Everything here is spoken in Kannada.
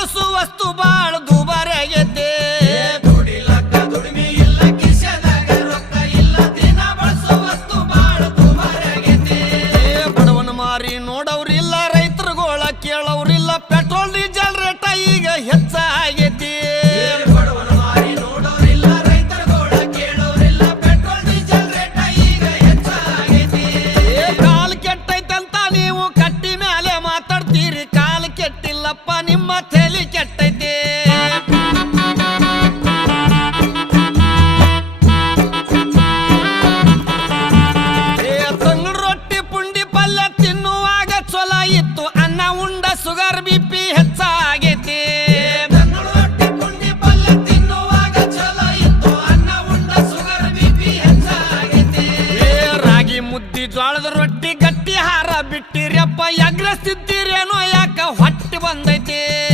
ಬಳಸುವ ವಸ್ತು ಬಾಳ ದುಬಾರಿಯಾಗೈತಿ ದುಡಿಲಕ್ಕ ದುಡಿಮೆ ಇಲ್ಲ ಕಿಶೆದಾಗ ರೊಕ್ಕ ಇಲ್ಲ ದಿನ ಬಳಸುವ ವಸ್ತು ಬಾಳ ದುಬಾರಿಯಾಗೈತಿ ಬಡವನ ಮಾರಿ ನೋಡವ್ರಿಲ್ಲ ರೈತರುಗಳ ಕೇಳವ್ರಿಲ್ಲ ಪೆಟ್ರೋಲ್ ಡೀಸೆಲ್ ರೇಟ ಈಗ ಹೆಚ್ಚಾಗೈತಿ ಬಡವನ ಮಾರಿ ನೋಡೋರಿಲ್ಲ ರೈತರುಗಳ ಕೇಳೋರಿಲ್ಲ ಪೆಟ್ರೋಲ್ ಡೀಸೆಲ್ ರೇಟ ಈಗ ಹೆಚ್ಚಾಗೈತಿ ಕಾಲ್ ಕೆಟ್ಟೈತಂತ ನೀವು ಕಟ್ಟಿ ಮೇಲೆ ಮಾತಾಡ್ತೀರಿ ಕಾಲ್ ಕೆಟ್ಟಿಲ್ಲಪ್ಪ ನಿಮ್ಮ ತಲೆ ಕೆಟ್ಟೈತಿ